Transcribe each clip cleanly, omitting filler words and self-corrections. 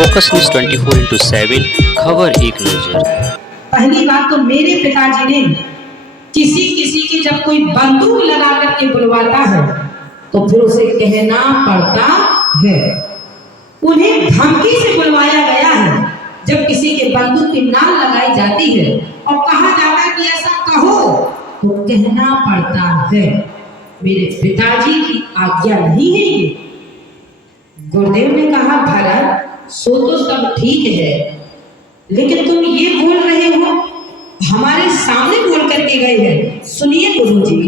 Focus news 24/7 खबर एक नजर। पहली बात तो मेरे पिताजी ने किसी किसी की जब कोई बंदूक लगा करके बुलवाता है तो फिर उसे कहना पड़ता है। उन्हें धमकी से बुलवाया गया है। जब किसी के बंदूक की नाल लगाई जाती है और कहा जाता है कि ऐसा कहो तो कहना पड़ता है। मेरे पिताजी की आज्ञा नहीं है ये। गुरुदेव ने कहा भरत सो तो सब ठीक है, लेकिन तुम ये बोल रहे हो, हमारे सामने बोल करके गए हैं। सुनिए गुरुजी,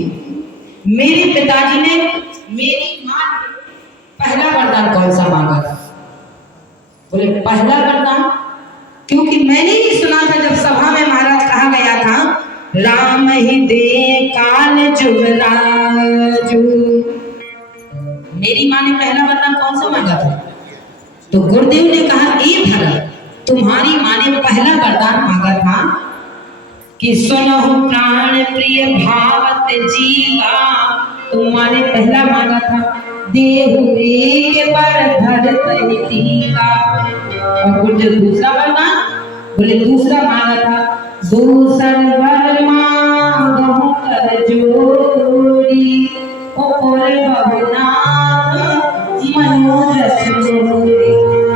मेरे पिताजी ने मेरी मां ने पहला वरदान कौन सा मांगा था? बोले पहला वरदान, क्योंकि मैंने ही सुना था जब सभा में महाराज कहा गया था राम ही दे काल जुगराजू। मेरी मां ने पहला वरदान कौन सा मांगा था? तो गुरुदेव ने कहा ए भरत, तुम्हारी मां ने पहला वरदान मांगा था कि सुनहु प्राण प्रिय भावत जीवा। तो मां ने पहला मांगा था देहु एक पर धरत टीका। और गुरुदेव दूसरा वरदान बोले दूसरा मांगा था दूसर वर मांगहु कर जोड़ी और बहुनाम मनोरथ जोड़ी।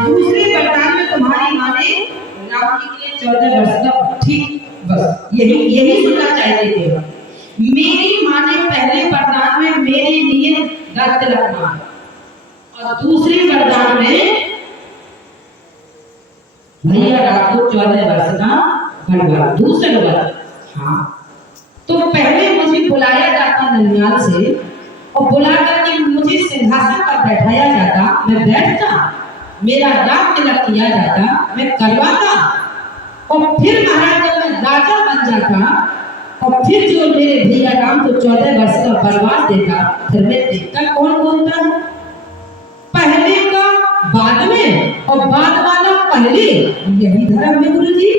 दूसरे वरदान में तुम्हारी मां ने राम जी के लिए 14 वर्ष का ठीक बस यही सुनना चाहते थे। मेरी मां ने पहले वरदान में मेरे लिए दस तिलक मांगा और दूसरे वरदान में भैया राम को 14 वर्ष का बनवा। दूसरे वरदान हाँ, तो पहले मुझे बुलाया जाता ननिहाल से और बुला करके मुझे सिंहासन पर बैठाया जाता, मैं बैठता, मेरा राग तिलक किया जाता, मैं करवाता और फिर महाराज जब मैं राजा बन जाता और फिर जो मेरे भैया राम को 14 वर्ष का वनवास देता, फिर मैं देखता कौन बोलता है पहले का बाद में और बाद वाला पहले। यही धर्म है गुरु जी।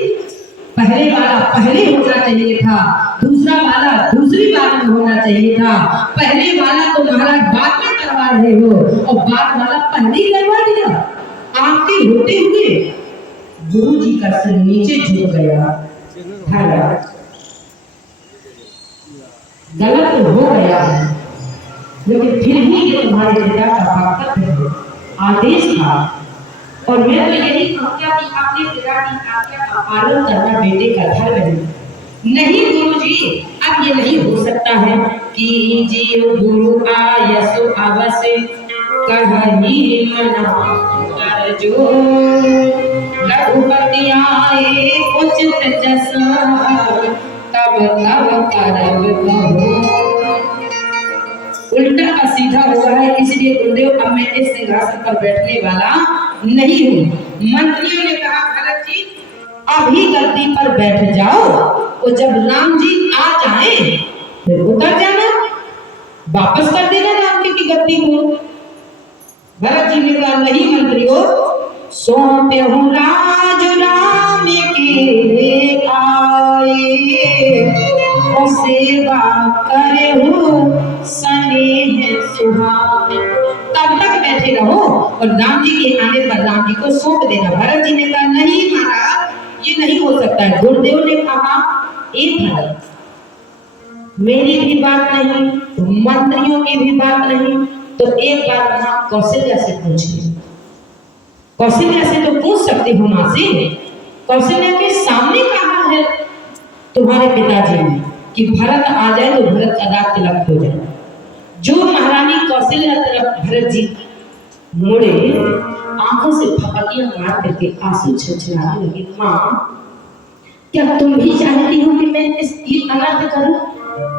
पहले वाला पहले होना चाहिए था, दूसरा वाला दूसरी बात में होना चाहिए था। पहले वाला तो महाराज बाद में करवा रहे हो और बाद वाला पहले ही करवा दिया। आपके होते हुए गुरु जी का सिर नीचे झुक गया। गलत तो हो गया है, लेकिन फिर भी ये तुम्हारे पिता का कर्तव्य आदेश था और मैं तो यही कहूँगा कि अपने पिता की आज्ञा का पालन करना बेटे का धर्म है। नहीं गुरुजी, अब ये नहीं हो सकता है कि जीव गुरु आयसु अवश्य कहीं मना कर जो रघुपति आए उचित जसा तब तब करब कहो। उल्टा का सीधा हुआ है, इसलिए गुरुदेव अब मैं इस सिंहासन पर बैठने वाला नहीं हूँ। मंत्रियों ने कहा भरत जी अभी गद्दी पर बैठ जाओ और जब राम जी आ जाए फिर उतर जाना, वापस कर देना राम जी की गद्दी को। भरत जी ने कहा नहीं मंत्रियों, सौंपे हूँ राज राम के आए और सेवा करे हो स्नेह सुहाए। तब तक बैठे रहो और राम जी के आने पर राम जी को सौंप देना। भरत जी ने कहा नहीं महाराज ये नहीं हो सकता है। गुरुदेव ने कहा एक भरत, मेरी भी बात नहीं, मंत्रियों की भी बात नहीं, तो एक बार वहां कौशल्या से पूछिए। कौशल्या से तो पूछ सकते हो मां से। कौशल्या के सामने कहा है तुम्हारे पिताजी ने कि भरत आ जाए तो भरत का राग तिलक हो जाए। जो महारानी कौशल्या तरफ भरत जी मुड़े, आंखों से फपकियां मार करके आंसू छलछलाने लगे। मां क्या तुम भी चाहती हो कि मैं इस अनर्थ करूं,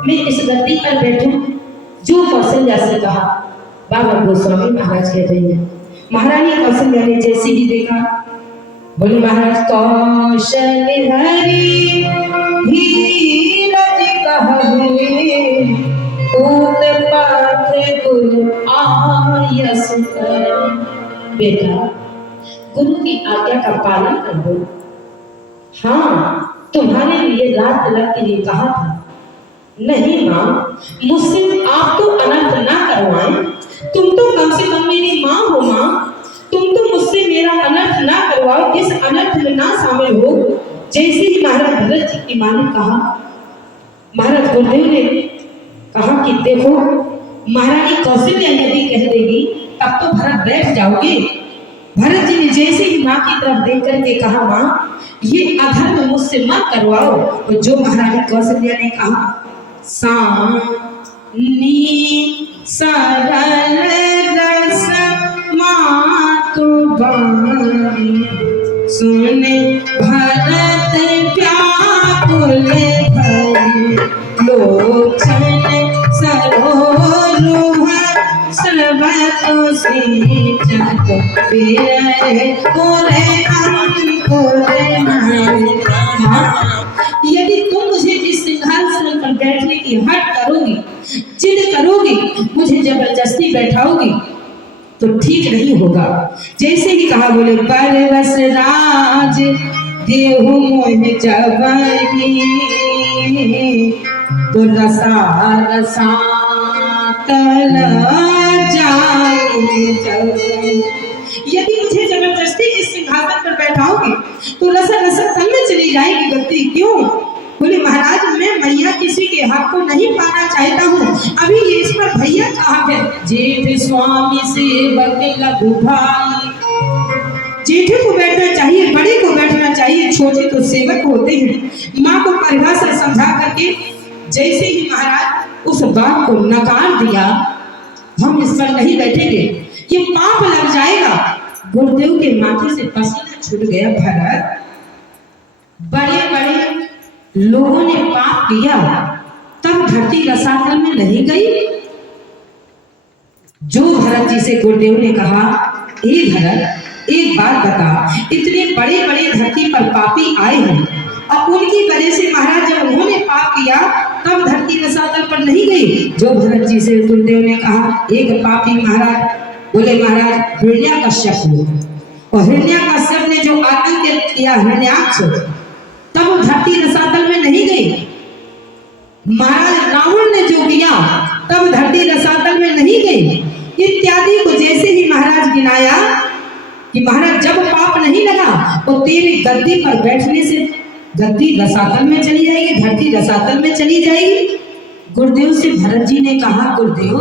मैं इस गद्दी पर बैठूं? जो कौशल्या से कहा बाबा गोस्वामी महाराज कह रही है। महारानी कौशल्या ने जैसे ही देखा बोले महाराज कौशल हरि धीरज कहवे पूत पाथ गुरु आयस कर। बेटा गुरु की आज्ञा का पालन कर दो। हाँ तुम्हारे लिए रात तिलक के लिए कहा था। नहीं माँ, मुझसे आप तो अनर्थ ना करवाएं। तुम तो कम से कम मेरी माँ हो माँ, तुम तो मुझसे मेरा अनर्थ ना शामिल हो। जैसे ही महाराज भरत जी की मां ने कहा, महाराज गुरुदेव ने कहा कि देखो महारानी कौशल्या यदि कह देगी तब तो भरत बैठ जाओगे। भरत जी ने जैसे ही मां की तरफ देख करके कहा, मां ये अधर्म मुझसे मत करवाओ। तो जो महारानी कौशल्या ने कहा, सानी सरल रस मातु बानी, सुने भरत व्याकुल भई, लोचन सरोरुह सर्वतो सिंचत विरह पुरे अंकुर नारी। यदि तुम मुझे इस सिंहासन पर बैठने की हट करोगी, जिद करोगी, मुझे जबरदस्ती बैठाओगी तो ठीक नहीं होगा। जैसे ही कहा, बोले परवश राज देहु मोह जबरी, तो रसा रसा तल जाए जबरी। यदि मुझे जबरदस्ती इस सिंहासन पर बैठाओगे तो रसा रसा तल में चली जाएगी गद्दी। क्यों? बोले महाराज मैं मैया किसी के हाथ को नहीं पाना चाहता हूँ। अभी ये इस पर भैया कहा है, जेठ स्वामी सेवक लघु भाई। जेठे को बैठना चाहिए, बड़े को बैठना चाहिए, छोटे तो सेवक होते हैं। माँ को परिभाषा समझा करके जैसे ही महाराज उस बात को नकार दिया, हम इस पर नहीं बैठेंगे, ये पाप लग जाएगा। गुरुदेव के माथे से पसीना छूट गया। भरत, बड़े बड़े लोगों ने पाप किया, तब धरती रसातल में नहीं गई। जो भरत जी से गुरुदेव ने कहा, ए भरत एक बात बता, इतने बड़े बड़े धरती पर पापी आए हैं और उनकी वजह से महाराज जब उन्होंने पाप किया तब धरती रसातल पर नहीं गई। जो भरत जी से गुरुदेव ने कहा, एक पापी महाराज, बोले महाराज हिरण्याकश्यप हो, और हिरण्याकश्यप ने जो आतंक किया हिरण्याक्ष, तब धरती रसातल में नहीं गई। महाराज रावण ने जो किया तब धरती रसातल में नहीं गई। इत्यादि को जैसे ही महाराज गिनाया कि महाराज जब पाप नहीं लगा तो तेरे गद्दी पर बैठने से गद्दी रसातल में चली जाएगी, धरती रसातल में चली जाएगी। गुरुदेव से भरत जी ने कहा, गुरुदेव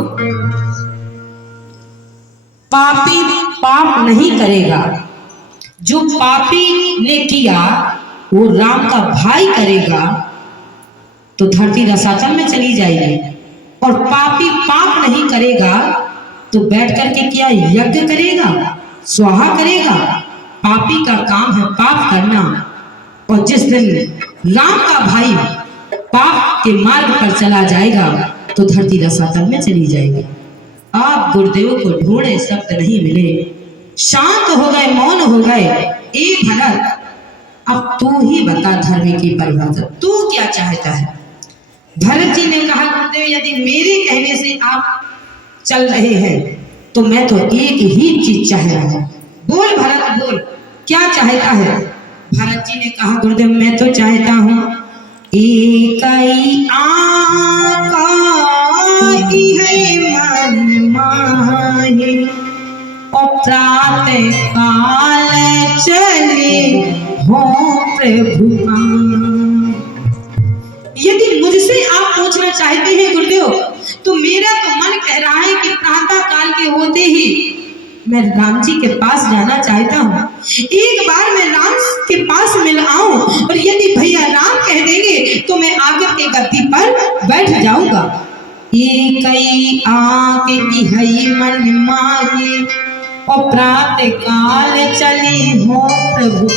पापी पाप नहीं करेगा, जो पापी ने किया वो राम का भाई करेगा तो धरती रसातल में चली जाएगी, और पापी पाप नहीं करेगा तो बैठ करके क्या यज्ञ करेगा, स्वाहा करेगा। पापी का काम है पाप करना, और जिस दिन राम का भाई पाप के मार्ग पर चला जाएगा तो धरती रसातल में चली जाएगी। आप गुरुदेव को ढूंढे, शब्द नहीं मिले, शांत हो गए, मौन हो गए। ए भरत, अब तू ही बता धर्म की परिभाषा, तू क्या चाहता है? भरत जी ने कहा, गुरुदेव यदि मेरे कहने से आप चल रहे हैं तो मैं तो एक ही चीज चाह रहा हूं। बोल भरत बोल, क्या चाहता है? भरत जी ने कहा, गुरुदेव मैं तो चाहता हूं एक ही मन माहे, और प्रातः काल चले हो प्रभु। यदि मुझसे आप पूछना चाहते हैं गुरुदेव, तो मेरा तो मन कह रहा है कि प्रातः काल के होते ही मैं राम जी के पास जाना चाहता हूँ। एक बार मैं राम के पास मिल आऊं, और यदि भैया राम कह देंगे तो मैं आगे के गद्दी पर बैठ जाऊंगा। एक ही आके इहई मन माहे, और प्रातः काल चली हो प्रभु।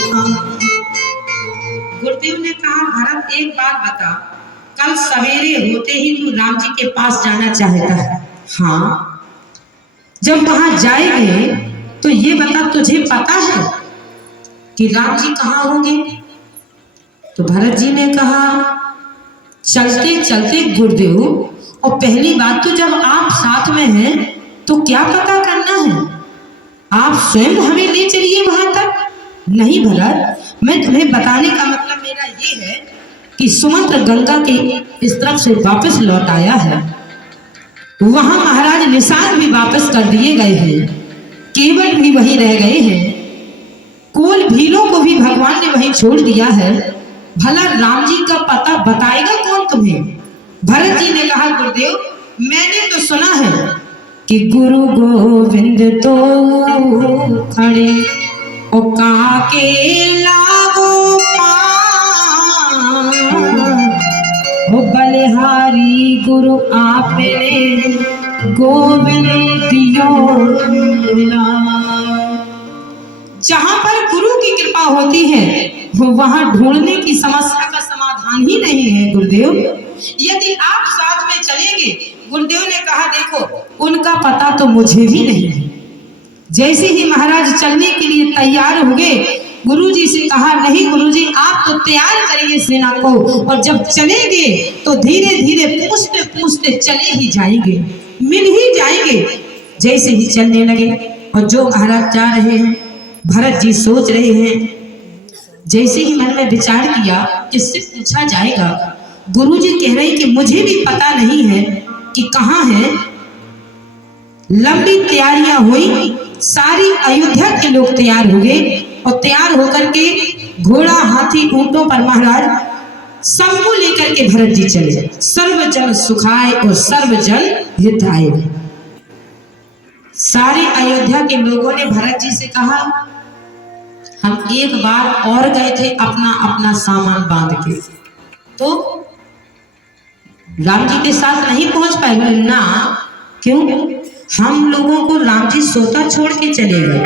गुरुदेव ने कहा, भरत एक बात बता, कल सवेरे होते ही तू राम जी के पास जाना चाहता है? हाँ। जब वहां जाएंगे तो ये बता, तुझे पता है कि राम जी कहाँ होंगे? तो भरत जी ने कहा, चलते चलते गुरुदेव, और पहली बात तो जब आप साथ में हैं तो क्या पता करना है, आप स्वयं हमें ले चलिए वहां तक। नहीं भरत, मैं तुम्हें बताने का मतलब मेरा ये है कि सुमंत्र गंगा के इस तरफ से वापस लौट आया है, वहां महाराज निषाद भी वापस कर दिए गए हैं, केवल भी वही रह गए हैं। कोल भीलों को भी भगवान भगवान ने वहीं छोड़ दिया है, भला राम जी का पता बताएगा कौन तुम्हें? भरत जी ने कहा गुरुदेव मैंने तो सुना है कि गुरु गोविंद तो खड़े ओ काके लागो ओ बलिहारी गुरु आपने गोविंद दियो मिला। जहां पर गुरु की कृपा होती है वहां ढूंढने की समस्या का समाधान ही नहीं है गुरुदेव। यदि आप साथ में चलेंगे, गुरुदेव ने कहा देखो उनका पता तो मुझे भी नहीं है। जैसे ही महाराज चलने के लिए तैयार हो गए, गुरुजी से कहा नहीं गुरुजी आप तो तैयार करिए सेना को, और जब चलेंगे तो धीरे धीरे पूछते पूछते चले ही जाएंगे, मिल ही जाएंगे। जैसे ही चलने लगे और जो महाराज जा रहे हैं, भरत जी सोच रहे हैं। जैसे ही मन में विचार किया किससे पूछा जाएगा, गुरुजी कह रहे कि मुझे भी पता नहीं है कि कहाँ है। लंबी तैयारियां हुई, सारी अयोध्या के लोग तैयार हो गए और तैयार होकर के घोड़ा हाथी ऊंटों पर महाराज सबको लेकर के भरत जी चले। सर्वजन सुखाए और सर्वजन हिताए। सारे अयोध्या के लोगों ने भरत जी से कहा हम एक बार और गए थे अपना अपना सामान बांध के, तो राम जी के साथ नहीं पहुंच पाए। ना क्यों? हम लोगों को राम जी सोता छोड़ के चले गए।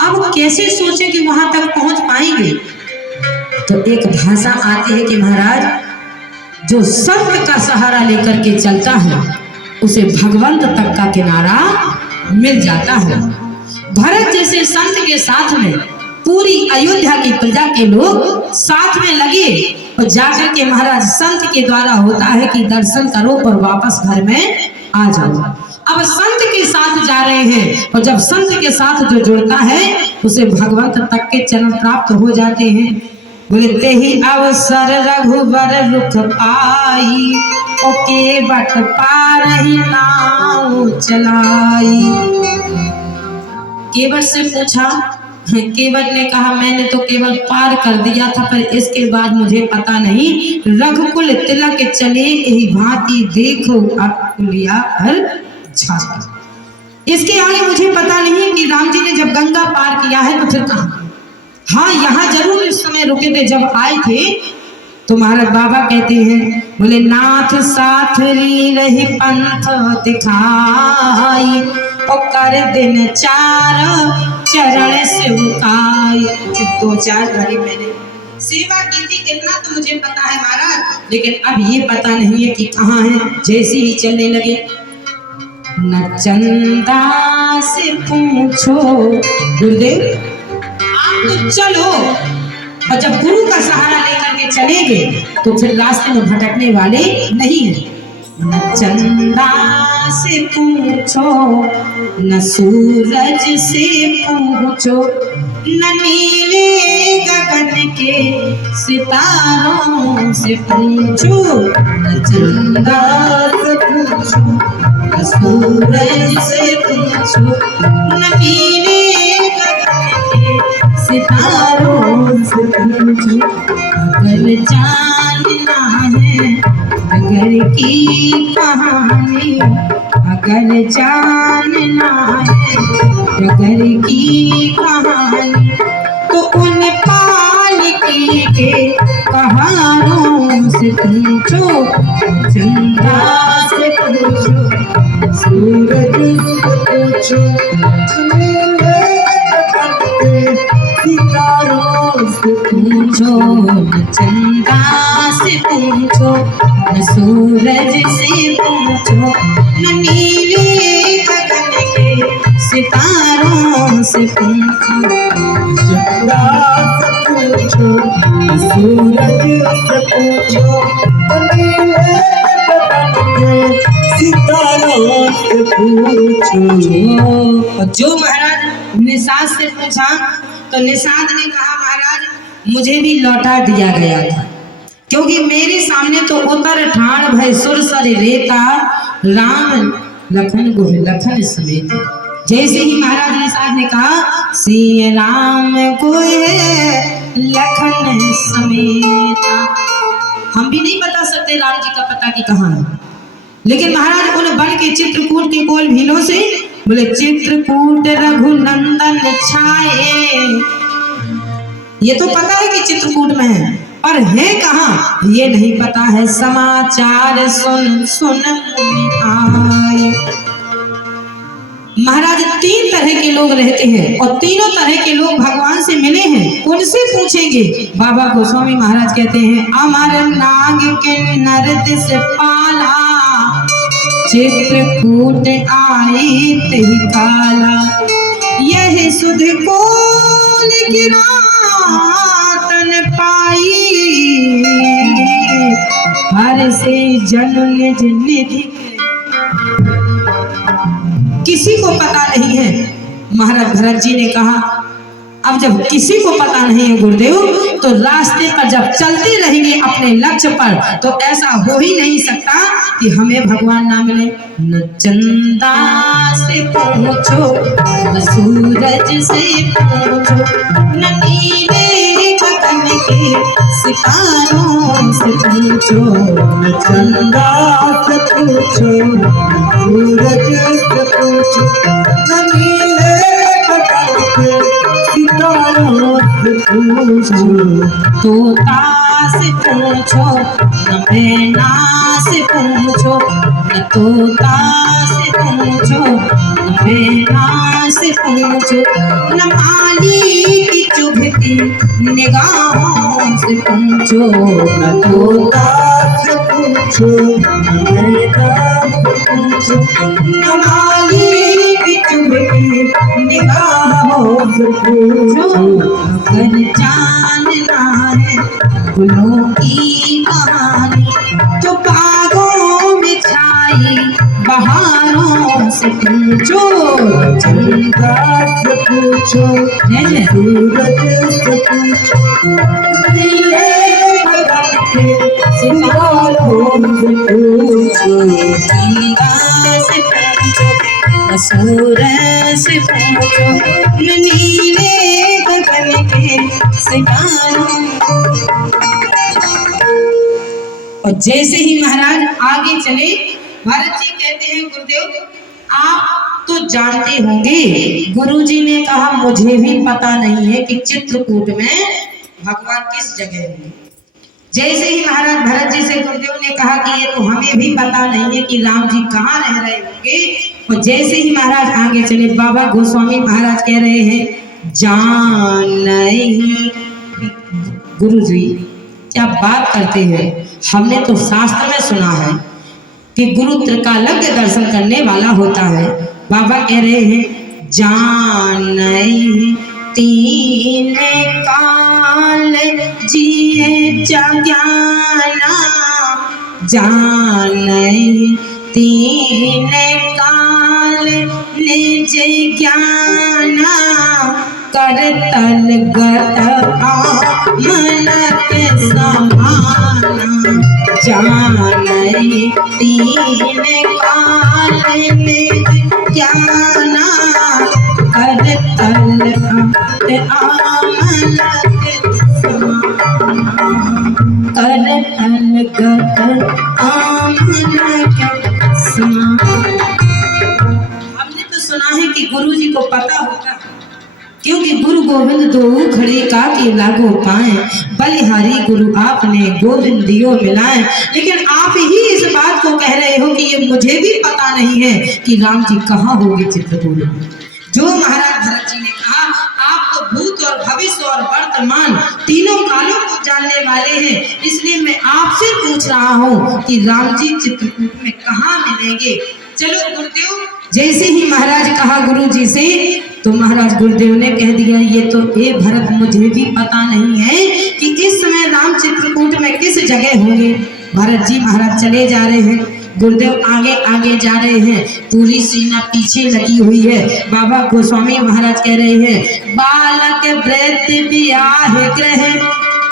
अब कैसे सोचे कि वहां तक पहुंच पाएंगे? तो एक भाषा आती है कि महाराज जो संत का सहारा लेकर के चलता है उसे भगवंत तक का किनारा मिल जाता है। भरत जैसे संत के साथ में पूरी अयोध्या की प्रजा के लोग साथ में लगे और जाकर के महाराज संत के द्वारा होता है कि दर्शन करो और वापस घर में आ जाओ। अब संत के साथ जा रहे हैं और जब संत के साथ जो जुड़ता है उसे भगवंत तक के चरण प्राप्त हो जाते हैं। बोलते ही अवसर रघुबर रुख पाई ओ केवट पार ही नाव चलाई। केवट से पूछा, केवट ने कहा मैंने तो केवल पार कर दिया था, पर इसके बाद मुझे पता नहीं। रघुकुल तिलक चले यही भांति देखो अकुलिया हर झांकी। इसके आगे मुझे पता नहीं कि राम जी ने जब गंगा पार किया है तो फिर कहा। हाँ यहाँ जरूर इस समय रुके थे, जब आए थे तो महाराज बाबा कहते हैं बोले नाथ साथ रही पंथ दिखाई और कर दिन चार चरण से उकाई। 2-4 घड़ी मैंने सेवा की थी, इतना तो मुझे पता है महाराज, लेकिन अब ये पता नहीं है कि कहाँ है। जैसे ही चलने लगे न चंदा से पूछो गुरुदेव आप तो चलो, और जब गुरु का सहारा लेकर के चलेंगे तो फिर रास्ते में भटकने वाले नहीं है। न चंदा से पूछो न सूरज से पूछो न नीले गगन के सितारों से पूछो। न चंदा से पूछो न सूरज से पूछो न नीले गगन के सितारों से पूछो। अगर जानना है अगर की कहानी, अगर जानना है अगर की कहानी तो उन पालकी के कहानों से पूछो। चंदा से पूछो सूरज से पूछो सितारों से पूछो। न चंदा से पूछो न सूरज से पूछो न नीले गगन के सितारों से पूछो। चंदा से पूछो न सूरज से पूछो न नीले गगन के सितारों से पूछो। जो महाराज निषाद से पूछा तो निषाद ने कहा महाराज मुझे भी लौटा दिया गया था, क्योंकि मेरे सामने तो उतर ठाण भय सुर सर रेता राम लखन गुह लखन समेत। जैसे ही महाराज निषाद ने कहा श्री राम को लखन समेता, हम भी नहीं बता सकते राम जी का पता कि कहाँ है, लेकिन महाराज उन बन के चित्रकूट के कोल भीलों से बोले चित्रकूट रघुनंदन छाए। ये तो पता है कि चित्रकूट में है, पर है कहाँ ये नहीं पता है। समाचार सुन सुन आए। महाराज तीन तरह के लोग रहते हैं और तीनों तरह के लोग भगवान से मिले हैं, उनसे पूछेंगे। बाबा गोस्वामी महाराज कहते हैं अमर नाग के नरद से पाला, चित्रकूट आई तही काला, यह सुध कोल किरातन पाई, हर से जन निज निधि। किसी को पता नहीं है। महाराज भरत जी ने कहा अब जब किसी को पता नहीं है गुरुदेव, तो रास्ते पर जब चलते रहेंगे अपने लक्ष्य पर, तो ऐसा हो ही नहीं सकता कि हमें भगवान ना मिले। न चंदा से पूछो न सूरज से पूछो, न नीले गगन के सितारों से पूछो, न चंदा से पूछो न सूरज से पूछो, न नीले गगन के सितारों से पूछो, तोता से पूछो न मैना से पूछो, न तोता से पूछो न मैना से पूछो, न माली की चुभती निगाहों से पूछो, न तोता से पूछो न मैना से पूछो, न माली की चुभती निगाहों से पूछो। अगर जानना है फूलों की कहानी, तो बागों में छाई बहारों से पूछो, चंदा से पूछो सूरज से पूछो, नीले गगन के सितारों से पूछो, चंदा से पूछो सूरज से पूछो, नीले गगन के सितारों। और जैसे ही महाराज आगे चले, भरत जी कहते हैं गुरुदेव आप तो जानते होंगे। गुरुजी ने कहा मुझे भी पता नहीं है कि चित्रकूट में भगवान किस जगह होंगे। जैसे ही महाराज भरत जी से गुरुदेव ने कहा कि ये तो हमें भी पता नहीं है कि राम जी कहाँ रह रहे होंगे, और जैसे ही महाराज आगे चले, बाबा गोस्वामी महाराज कह रहे हैं जान नहीं। गुरुजी क्या बात करते हैं, हमने तो शास्त्र में सुना है कि गुरु त्रिकालज्ञ दर्शन करने वाला होता है। बाबा कह रहे हैं जान नहीं तीन काल जिए ज्ञाना, जान नहीं तीन काल निज ज्ञाना, करतल गत मन के समाना, जान नहीं तीन काल निज ज्ञाना, करतल गत आमन के समाना, करतल गत आमन के समाना। हमने तो सुना है कि गुरु जी को पता होता है, क्योंकि गुरु गोविंद दो खड़े का के लागो पाए, बलिहारी गुरु आपने गोविंद दियो मिलाए। लेकिन आप ही इस बात को कह रहे हो कि ये मुझे भी पता नहीं है कि राम जी कहाँ होंगे चित्रकूट में। जो महाराज भरत जी ने कहा आप तो भूत और भविष्य और वर्तमान तीनों कालों को जानने वाले हैं, इसलिए मैं आपसे पूछ रहा हूँ कि राम जी चित्रकूट में कहाँ मिलेंगे। चलो गुरुदेव, जैसे ही महाराज कहा गुरु जी से, तो महाराज गुरुदेव ने कह दिया ये तो ए भरत मुझे भी पता नहीं है कि इस समय राम चित्रकूट में किस जगह होंगे। भरत जी महाराज चले जा रहे हैं, गुरुदेव आगे आगे जा रहे हैं, पूरी सेना पीछे लगी हुई है। बाबा गोस्वामी महाराज कह रहे हैं बालक व्रत ब्याह ग्रह,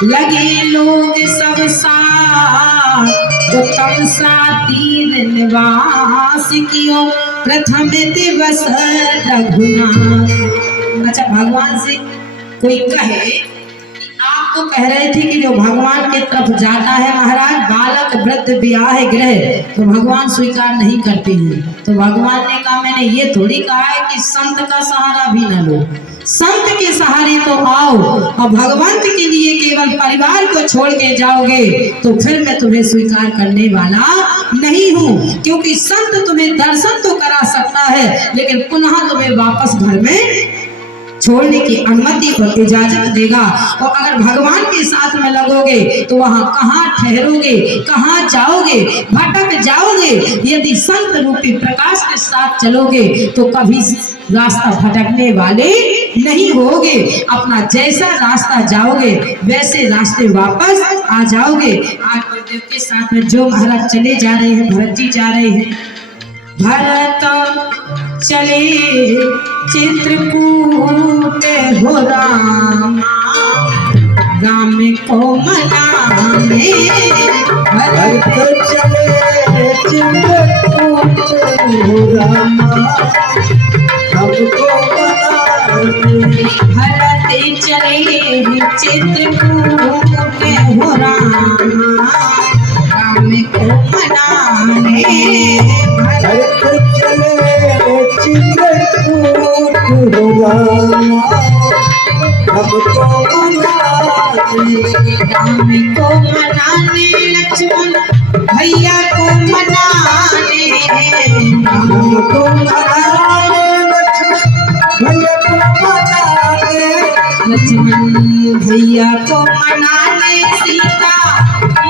लगे लोग सब साथ, उत्तम सा दीन निवास कियो प्रथम दिवस रघुनाथ। अच्छा, भगवान से कोई कहे कि आप तो कह रहे थे कि जो भगवान के तरफ जाता है महाराज बालक वृद्ध ब्याह गृह, तो भगवान स्वीकार नहीं करते हैं। तो भगवान ने कहा मैंने ये थोड़ी कहा है कि संत का सहारा भी न लो, संत के सहारे तो आओ, और भगवंत के लिए केवल परिवार को छोड़ के जाओगे तो फिर मैं तुम्हें स्वीकार करने वाला नहीं हूँ, क्योंकि संत तुम्हें दर्शन तो करा सकता है लेकिन पुनः तुम्हें वापस घर में छोड़ने की अनुमति और इजाजत देगा। और अगर भगवान के साथ में लगोगे तो वहां कहाँ ठहरोगे, कहाँ जाओगे, भटक जाओगे। यदि संत रूपी प्रकाश के साथ चलोगे तो कभी रास्ता भटकने वाले नहीं होगे, अपना जैसा रास्ता जाओगे वैसे रास्ते वापस आ जाओगे। आज गुरुदेव के साथ में जो महाराज चले जा रहे हैं, भरत जी जा रहे हैं, भरत चले चित्रकूट हो रामा, राम को मनाने। भरत चले चित्रकूट हो रामा, हमको मनाने। भरत चले चित्रकूट हो रामा, राम को मनाने। भरत चले चित्रकूट हो रामा, हमको मनाने। राम को मनाने, लक्ष्मण भैया को मनाने। राम को मनाने, लक्ष्मण भैया को मनाने, सीता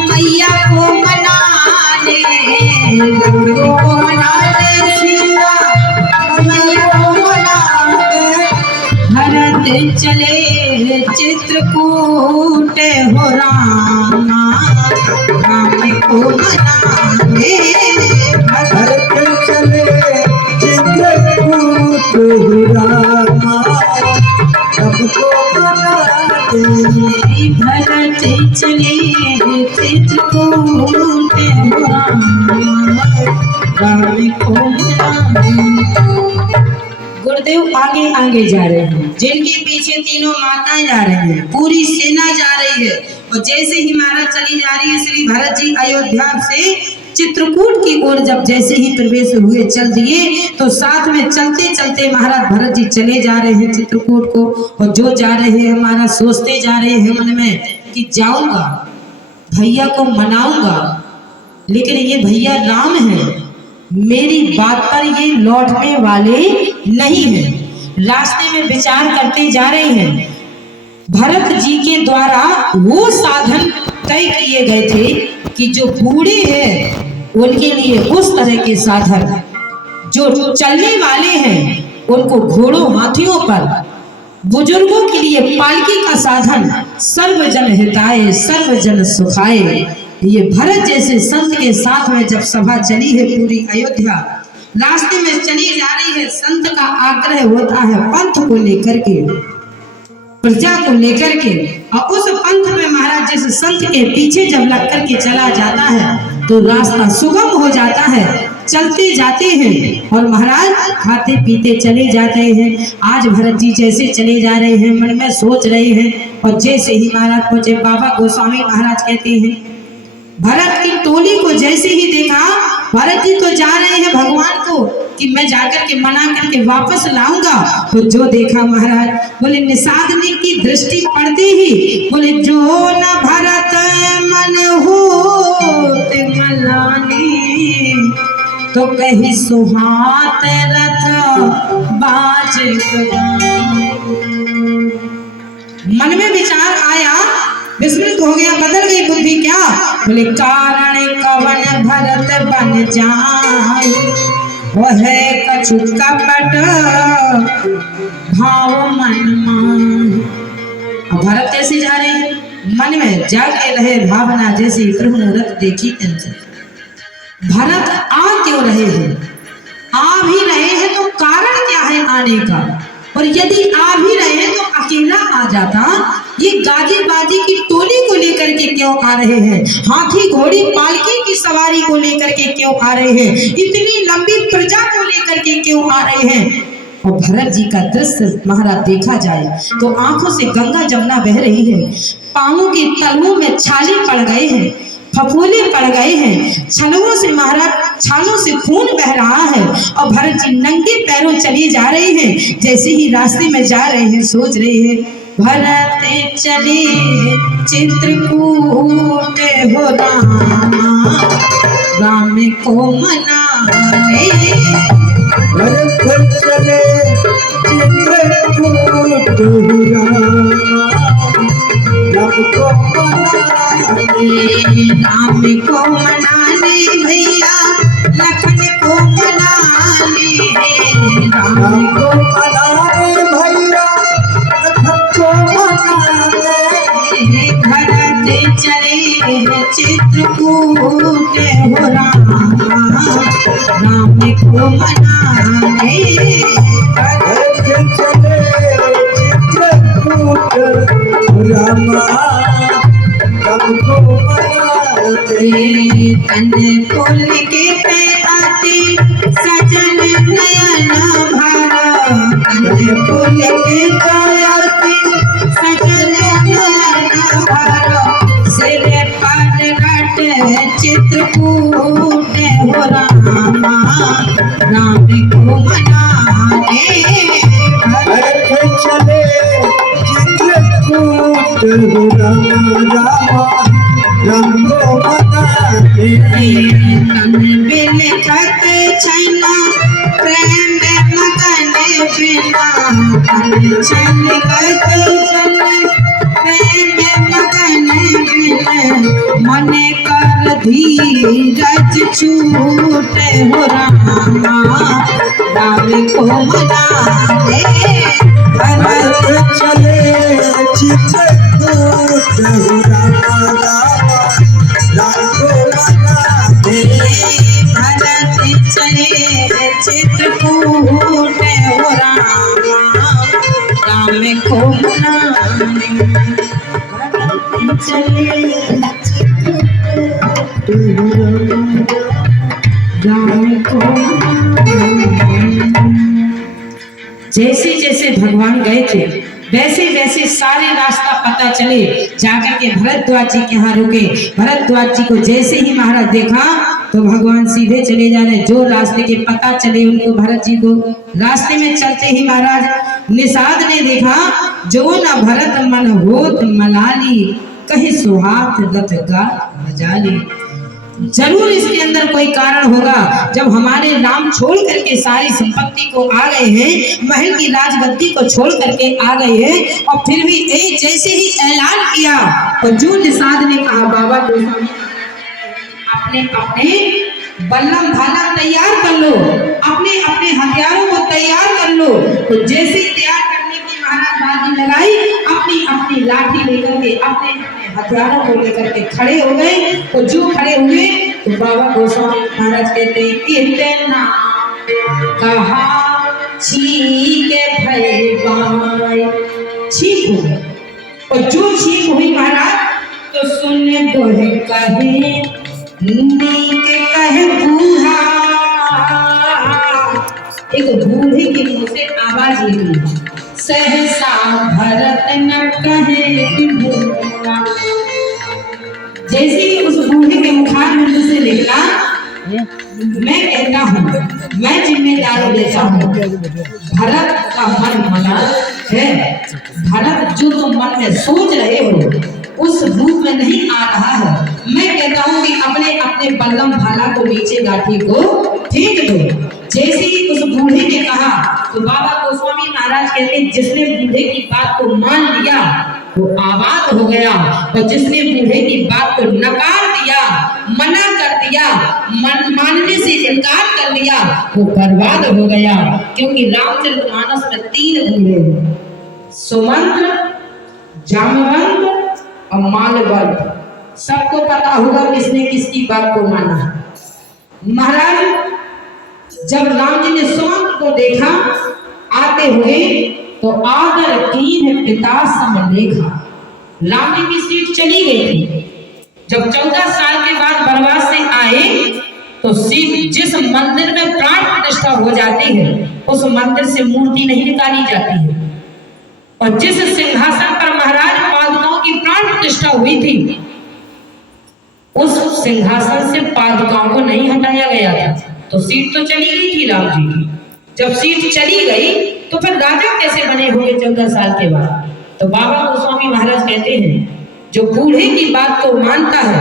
मैया को मनाने। राम को मनाने, सीता मैया को मनाने। भरत चले चित्रकूट हो रामा, राम को मनाने। भरत चले चित्रकूट हो रामा, सबको मनाने। भरत चले चित्रकूट हो रामा, राम को मनाने। गुरुदेव आगे आगे जा रहे हैं, जिनके पीछे तीनों माताएं जा रही हैं, पूरी सेना जा रही है। और जैसे ही महाराज चली जा रही है, श्री भरत जी अयोध्या से चित्रकूट की ओर जब जैसे ही प्रवेश हुए, चल दिए, तो साथ में चलते चलते महाराज भरत जी चले जा रहे हैं चित्रकूट को। और जो जा रहे हैं महाराज सोचते जा रहे हैं मन में कि जाऊंगा भैया को मनाऊंगा, लेकिन ये भैया राम है, मेरी बात पर ये लौटने वाले नहीं है। रास्ते में विचार करते जा रहे हैं। भरत जी के द्वारा वो साधन तय किए गए थे कि जो बूढ़े हैं उनके लिए उस तरह के साधन, जो चलने वाले हैं उनको घोड़ों हाथियों पर, बुजुर्गों के लिए पालकी का साधन, सर्वजन हिताय सर्वजन सुखाय। ये भरत जैसे संत के साथ में जब सभा चली है पूरी अयोध्या, रास्ते में चली जा रही है, संत का आग्रह होता है पंथ को लेकर के, प्रजा को लेकर के। और उस पंथ में महाराज जैसे संत के पीछे जब लग करके चला जाता है तो रास्ता सुगम हो जाता है। चलते जाते हैं और महाराज खाते पीते चले जाते हैं। आज भरत जी जैसे चले जा रहे हैं, मन में सोच रहे हैं, और जैसे ही महाराज पहुंचे, बाबा गोस्वामी महाराज कहते हैं, भरत की टोली को जैसे ही देखा, भरत जी तो जा रहे हैं भगवान को कि मैं जाकर के मना करके वापस लाऊंगा, तो जो देखा महाराज, बोले निषादने की दृष्टि पड़ती ही बोले, जो न भरत मन होत मलानी, तो कहीं सुहात रथ बाज। मन में विचार आया, विस्मृत हो गया, बदल गई बुद्धि क्या? बोले कारण कवन भरत बन जाए, वह कछु कपट भाव मन मान। भरत कैसे जा रहे हैं, मन में जागे रहे भावना जैसी प्रभु रथ देखी तेंसे। भरत आ क्यों रहे हैं, आ भी रहे हैं तो कारण क्या है आने का? और यदि आ भी रहे हैं तो अकेला आ जाता, ये गाजी बाजी की टोली आ रहे हैं? हाथी घोड़ी पालकी की सवारी को लेकर के क्यों आ रहे हैं? इतनी लंबी प्रजा को लेकर के क्यों आ रहे हैं? और भरत जी का दृश्य महाराज देखा जाए तो आंखों से गंगा जमुना बह रही है, पांवों के तलवों में छाले पड़ गए हैं, फफूले पड़ गए हैं, छलुओं से महाराज छालों से खून बह रहा है और भरत जी नंगे पैरों चले जा रहे हैं। जैसे ही रास्ते में जा रहे हैं सोच रहे हैं, भरत चले चित्रकूट हो रामा, राम को मनाने। भरत चले चित्रकूट हो रामा, राम को राम को मनाने भैया, लखन को मनाने, राम को मनाने भैया, लखन को मनाने। भरत चले चित्रकूट हो रामा, राम को मनाने। भरत चले चित्रकूट हो रामा, राम को मनाने। तन फूल के पे आती सजन नयन भरा, तन फूल के पे आती सजन नयन भरा, सिर पर रट चित्रकूट हो रामा, राम को मनाने। भरत चले चित्रकूट हो रामा, राम को मनाने। तन बिन खत छैना प्रेम मगन बिना, तन छल खत छैना प्रेम मगन बिना, मन कर धीरज छूट हो रामा, राम को मनाने। भरत चले चित्रकूट हो रामा, राम को मनाने। भरत चले चित्रकूट हो रामा, राम को मनाने। भरत चले चित्रकूट हो रामा, राम को मनाने। जैसे जैसे भगवान गए थे वैसे वैसे सारे रास्ता पता चले, जाकर के भरद्वाज जी के यहाँ रुके। भरद्वाज जी को जैसे ही महाराज देखा तो भगवान सीधे चले जा रहे। जो रास्ते के पता चले उनको भरत जी को, रास्ते में चलते ही महाराज निषाद ने देखा, जो न भरत मन होत मलाली, कहीं सुहात रत गात मजाली। जरूर इसके अंदर कोई कारण होगा। जब हमारे राम छोड़ करके सारी संपत्ति को आ गए हैं, महल की राजगद्दी को छोड़ करके आ गए हैं, और फिर भी एक जैसे ही ऐलान किया तो जो निषाद ने कहा, बाबा गोस्वामी अपने अपने बल्लम भाला तैयार कर लो, अपने अपने हथियारों को तैयार कर लो। तो जैसे ही तैयार करने की महाराज बाजी लगाई, अपनी अपनी लाठी लेकर के अपने अपने हथियारों को लेकर के खड़े हो गए। तो जो खड़े हुए तो बाबा गोस्वामी महाराज कहते हैं, इतना कहा छीके भय बाई, छीक हो गए। और जो छीक हुई महाराज तो सुनने दोहे कहे, नीके कहे बूढ़ा। एक बूढ़े के मुंह से आवाज निकली, सहसा भरत न कहे बूढ़ा। जैसे ही उस बूढ़े के मुखार में से निकला, मैं कहता हूँ, मैं जिम्मेदारी लेता हूँ, भरत का मन मना है। भरत जो तुम मन में सोच रहे हो उस रूप में नहीं आ रहा है। मैं कहता हूँ कि अपने अपने बल्लम भाला को नीचे, लाठी को फेंक दो। जैसे ही उस बूढ़े ने कहा तो बाबा गोस्वामी महाराज कहते हैं, जिसने बूढ़े की बात को मान लिया वो आबाद हो गया, और जिसने बूढ़े की बात को नकार दिया, मना कर दिया, मानने से इनकार कर लिया, वो बर्बाद हो गया। क्योंकि रामचरितमानस में 3 बूढ़े, सुमंत, जामवंत और मालवंत। सबको पता होगा किसने किसकी बात को माना। महाराज जब राम जी ने सुमंत को देखा आते हुए तो आदर कीन पिता सम देखा। राम जी की सीट चली गई थी। जब 14 साल के बाद वनवास से आए तो जिस मंदिर में प्राण प्रतिष्ठा हो जाती है उस मंदिर से मूर्ति नहीं निकाली जाती है, और जिस सिंहासन पर महाराज पादुकाओं की प्राण प्रतिष्ठा हुई थी उस सिंहासन से पादुकाओं को नहीं हटाया गया था। तो सीट तो चली गई थी राम जी की। जब सीट चली गई तो फिर राजा कैसे बने होंगे 14 साल के बाद? तो बाबा गोस्वामी महाराज कहते हैं जो बूढ़े की बात को मानता है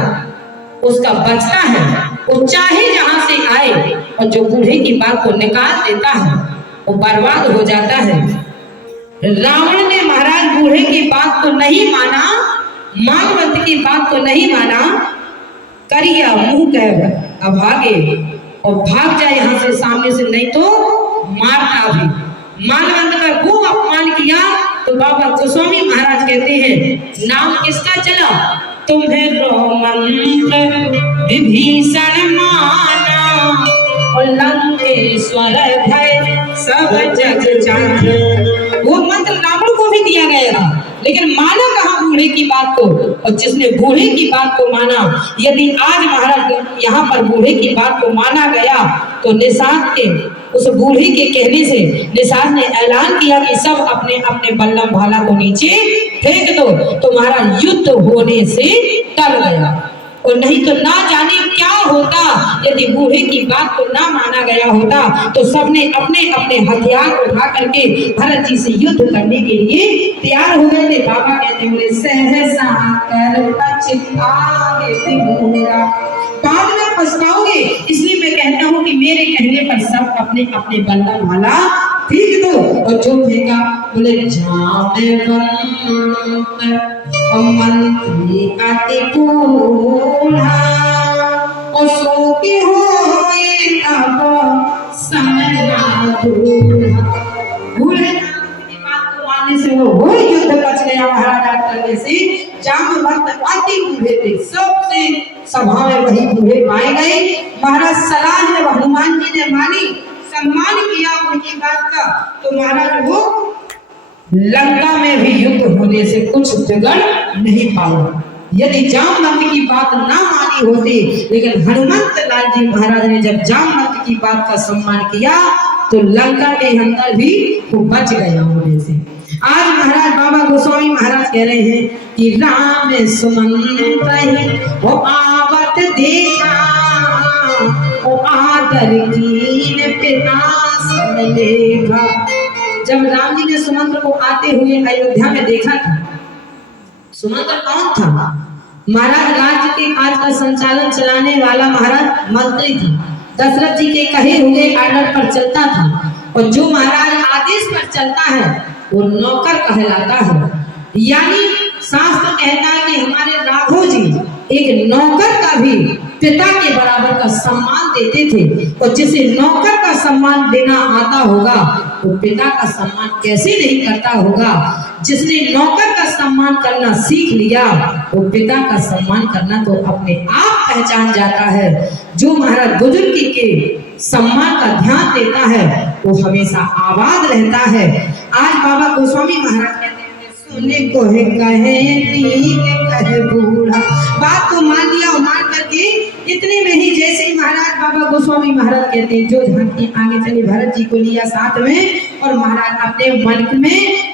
उसका बचता है, वो चाहे जहां से आए, और जो बूढ़े की बात को निकाल देता है वो बर्बाद हो जाता है। रावण ने महाराज बूढ़े की बात को नहीं माना, मानवंत की बात को नहीं माना, करिया मुंह कह अभागे, और भाग जाए यहां से सामने से, नहीं तो मारता भी। मानवंत का वो अपमान किया तो बाबा गोस्वामी महाराज कहते हैं नाम किसका चला? तुम्हें रोमंत विभीषण माना, और लंकेश्वर भय सब जग जाने। वो मंत्र रावण को भी दिया गया था, लेकिन माना कहा बूढ़े की बात को, और जिसने बूढ़े की बात को माना, यदि आज महाराज यहाँ पर बूढ़े की बात को माना गया तो निषाद के उस बूढ़े के कहने से निषाद ने ऐलान किया कि सब अपने अपने बल्लम भाला को नीचे फेंक दो, तो महाराज युद्ध होने से टल गया। और नहीं तो ना जाने क्या होता यदि बूढ़े की बात को ना माना गया होता, तो सबने अपने अपने हथियार उठा करके भरत जी से युद्ध करने के लिए तैयार हो गए थे। बाबा कहते हुए सहसा कर पछताओगे तिमोरा, बाद में पछताओगे। इसलिए मैं कहता हूँ कि मेरे कहने पर सब अपने अपने बल्लम भाला फेंक दो, और जो फेंका बोले मंत्री आते बूढ़ा, और सो के होए अब समय बूढ़ा। बूढ़े की बात को मानने से वो युद्ध बच गया महाराजा करने से। जामवंत अति बूढ़े थे, सबसे सभा में वही बूढ़े पाए गए। महाराज सलाह जब हनुमान जी ने मानी, सम्मान किया उनकी बात का, तो महाराज वो लंका में भी युद्ध होने से कुछ बिगड़ नहीं पाया। यदि जामवंत की बात ना मानी होती, लेकिन हनुमंत लाल जी महाराज ने जब जामवंत की बात का सम्मान किया तो लंका के अंदर भी वो बच गया होने से। आज महाराज बाबा गोस्वामी महाराज कह रहे हैं कि राम सुमंत वो आवत देखा, वो आदर कीन पिता सब लेखा। जब राम जी ने सुमंत्र को आते हुए अयोध्या में देखा था, सुमंत्र कौन था? महाराज राज्य के काज का संचालन चलाने वाला महाराज मंत्री था, दशरथ जी के कहे हुए आर्डर पर चलता था, और जो महाराज आदेश पर चलता है वो नौकर कहलाता है। यानी शास्त्र कहता है कि हमारे राघव जी एक नौकर का भी पिता के बराबर का सम्मान देते थे, और जिसे नौकर का सम्मान देना आता होगा वो पिता का सम्मान कैसे नहीं करता होगा। जिसने नौकर का सम्मान करना सीख लिया वो पिता का सम्मान करना तो अपने आप पहचान जाता है। जो महाराज बुजुर्ग के सम्मान का ध्यान देता है वो हमेशा आबाद रहता है। आज बाबा गोस्वामी महाराज कहते हैं सुने को है कहे बूढ़ा, बात को मान लिया और मान करके इतने में ही जैसे ही महाराज बाबा गोस्वामी महाराज कहते हैं जो झांकी आगे चले भरत जी को लिया साथ में, और महाराज अपने मन में